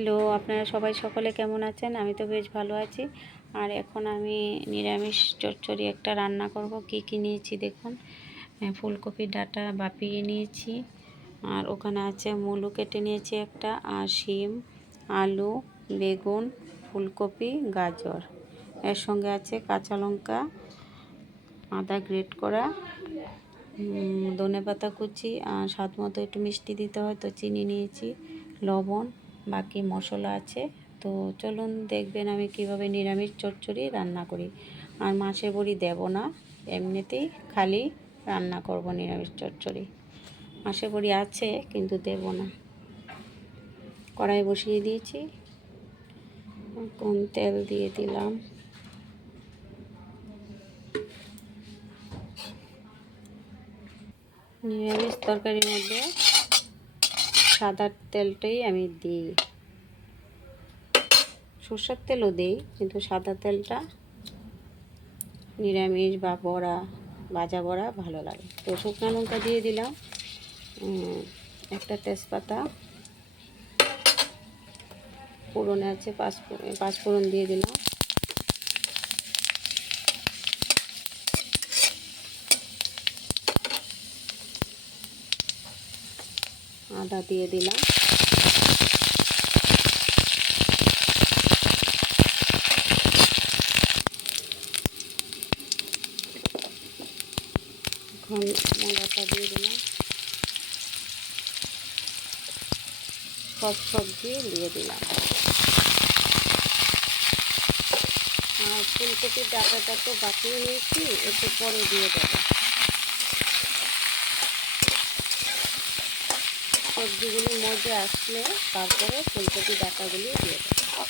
Hello, আপনারা সবাই সকলে কেমন আছেন? আমি তো বেশ ভালো আছি। আর এখন আমি নিরামিষ চচ্চড়ি একটা রান্না করব। কি কি নিয়েছি দেখুন? ফুলকপির ডাটা বাপিয়ে নিয়েছি। আর ওখানে আছে মুলো কেটে নিয়েছি একটা, আর শিম, আলু, বেগুন, ফুলকপি, গাজর। এর সঙ্গে আছে কাঁচা লঙ্কা, আদা গ্রেট করা ধনে পাতা কুচি, আর স্বাদ মতো একটু মিষ্টি দিতে হয়, তো চিনি নিয়েছি, লবণ বাকি মশলা আছে। তো চলুন দেখবেন আমি কীভাবে নিরামিষ চচ্চড়ি রান্না করি। আর মাছের বড়ি দেব না, এমনিতেই খালি রান্না করব নিরামিষ চচ্চড়ি। মাছের বড়ি আছে, কিন্তু দেব না। কড়াই বসিয়ে দিয়েছি। এখন তেল দিয়ে দিলাম। নিরামিষ তরকারির মধ্যে সাদা তেলটাই আমি দিই। সর্ষের তেলও দিই, কিন্তু সাদা তেলটা নিরামিষ বা বড়া, ভাজা বড়া ভালো লাগে। তো শুকনো লঙ্কা দিয়ে দিলাম একটা তেজপাতা, ফোড়নে আছে পাঁচ পাঁচ ফোড়ন দিয়ে দিলাম। আদা দিয়ে দিলাম। এখন মশলাটা দিয়ে দিলাম। সব সবজি দিয়ে দিলাম। আর ফুলকপির ডাটাটা তো বাকিয়ে নিয়েছি একটু পরে দিয়ে দেবো। সবজিগুলি মজে আসলে তারপরে ফুলকপি ডাটাগুলি দিয়ে দেবো।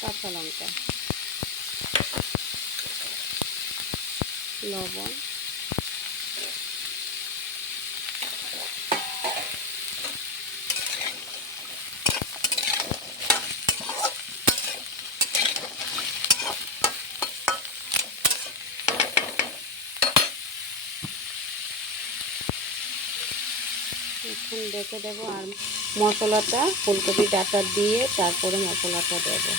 কাঁচা লঙ্কা লবণ এখন দেখে দেবো আর মশলাটা, ফুলকপি, ডাটা দিয়ে তারপরে মশলাটা দেবো।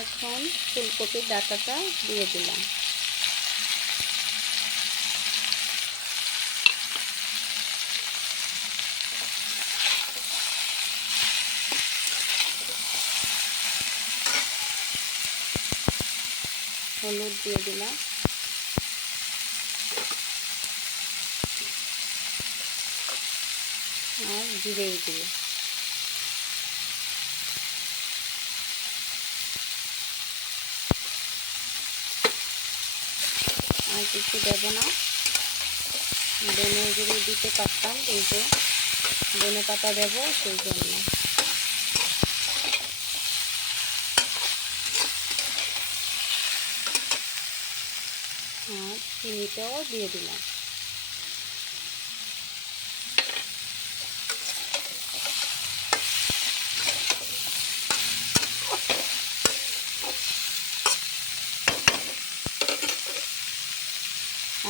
এখন ফুলকপির ডাটাটা দিয়ে দিলাম। হলুদ দিয়ে দিলাম। আর জিরেই দিয়ে আর কিছু দেব না। ধনে গুঁড়ো দিতে পারতাম কিন্তু ধনে পাতা দেবো, সেই জন্য আর চিনিটাও দিয়ে দিলাম।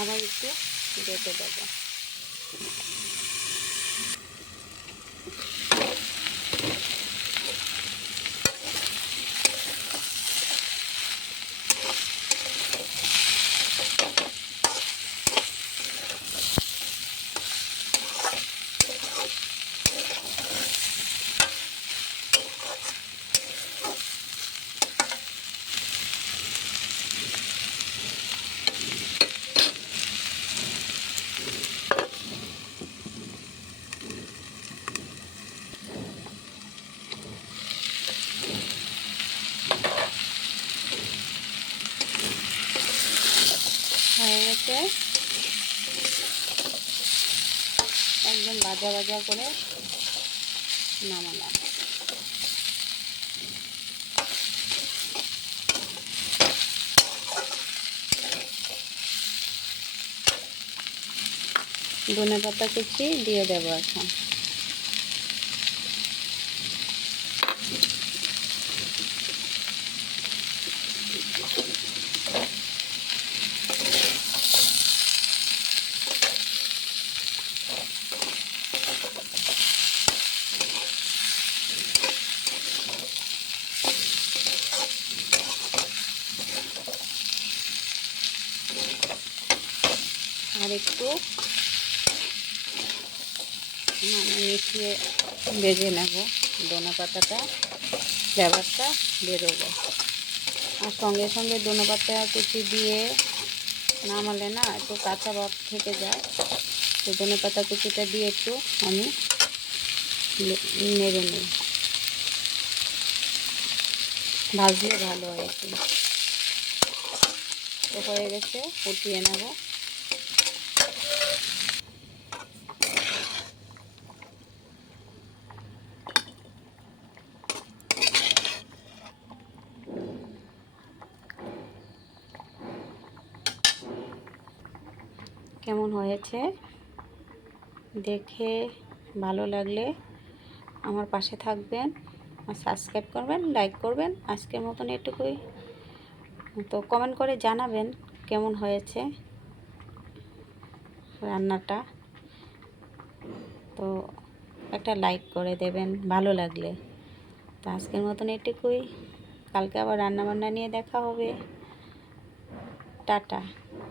আবার একটু ডেকে দেবো। গেছে একদম বাজা বাজা করে নামালাম। ধনে পাতা কুচি দিয়ে দেবো এখন। আর একটু মিশিয়ে ভেজে নেব। ধনে পাতাটা ফ্লেভারটা বেরোবে। আর সঙ্গে সঙ্গে ধনে পাতা কুচি দিয়ে নামালে না একটু কাঁচা ভাব থেকে যায়। তো ধনে পাতা কুচিটা দিয়ে একটু আমি নেড়ে নিই ভাজলে ভালো হয় একটু। হয়ে গেছে, ফুটিয়ে নেব। কেমন হয়েছে? দেখে ভালো লাগলে আমার পাশে থাকবেন আর সাবস্ক্রাইব করবেন, লাইক করবেন। আজকের মতন এটুকুই। তো কমেন্ট করে জানাবেন কেমন হয়েছে রান্নাটা। তো একটা লাইক করে দেবেন, ভালো লাগলে। তো আজকের মতন এটুকুই। কালকে আবার রান্নাবান্না নিয়ে দেখা হবে। টাটা।